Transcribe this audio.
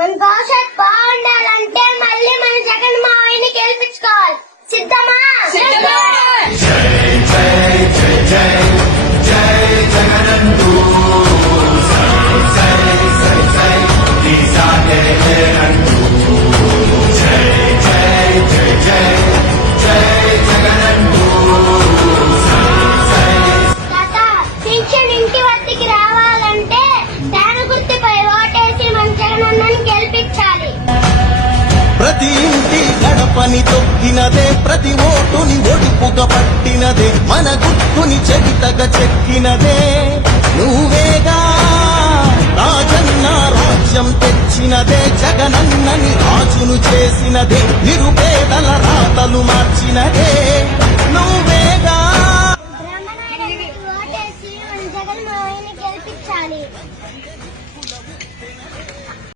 మన భవిష్యత్ బాగుండాలంటే మళ్ళీ మన జగన్ మావయ్యని గెలిపించుకోవాలి. సిద్ధమా? ఇంటి వద్దకి రావాలంటే తాను గుర్తుపై ఓటేసి మన జగనన్నని గెలిపించాలి. ప్రతి ఇంటి గడపని తొక్కినదే, ప్రతి ఓటుని ఒడుపుగా పట్టినదే, మన గుర్తుని చెవితగా చెక్కినదే నువ్వేగా. రాజన్న రాజ్యం తెచ్చినదే, జగనన్నని రాజును చేసినదే, నిరుపేదల రాతలు మార్చినదే.